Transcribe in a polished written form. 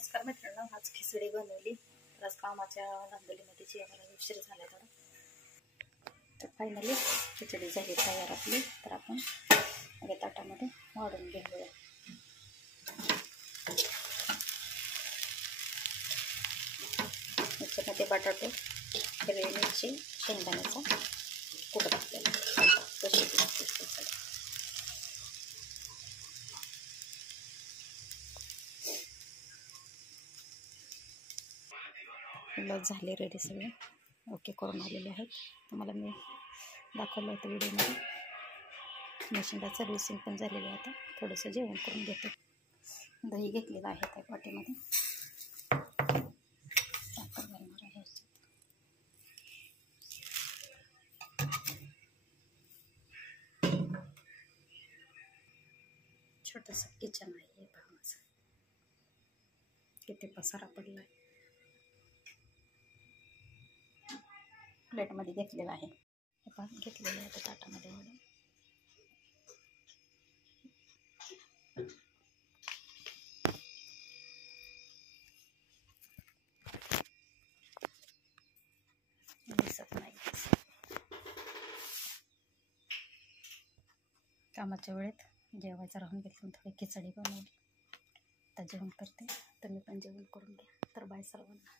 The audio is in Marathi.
नमस्कार मित्रांनो, आज खिचडी बनवली. तर आज कामाच्या धांदलीमध्ये जेवायला उशीर झाला थोडा. तर फायनली खिचडी झाली तयार आपली. तर आपण या ताटामध्ये वाढून घेऊया. याच्यामध्ये बटाटे, हिरवी मिरची, शेंगदाण्याचा कूट घातलेला कशी दिसते. झाले रेडी सगळे ओके करून आलेले आहेत. तुम्हाला मी दाखवलं होतं व्हिडिओमध्ये. मशिनला सर्व्हिसिंग पण झालेली आहे. आता थोडंसं जेवण करून घेते. दही घेतलेलं आहे त्या वाटीमध्ये. साखर घालणार आहे. छोटंसं किचन आहे. भावाचं किती पसारा पडला आहे. प्लेटमध्ये घेतलेला आहे. आपण घेतलेलं आहे ताटामध्ये वाढून. दिसत नाही. कामाच्या वेळेत जेवायचं राहून घेतलं, थोडी खिचडी बनवली. आता जेवण करते. तुम्ही पण जेवण करून घ्या. तर बाय सर्वांना.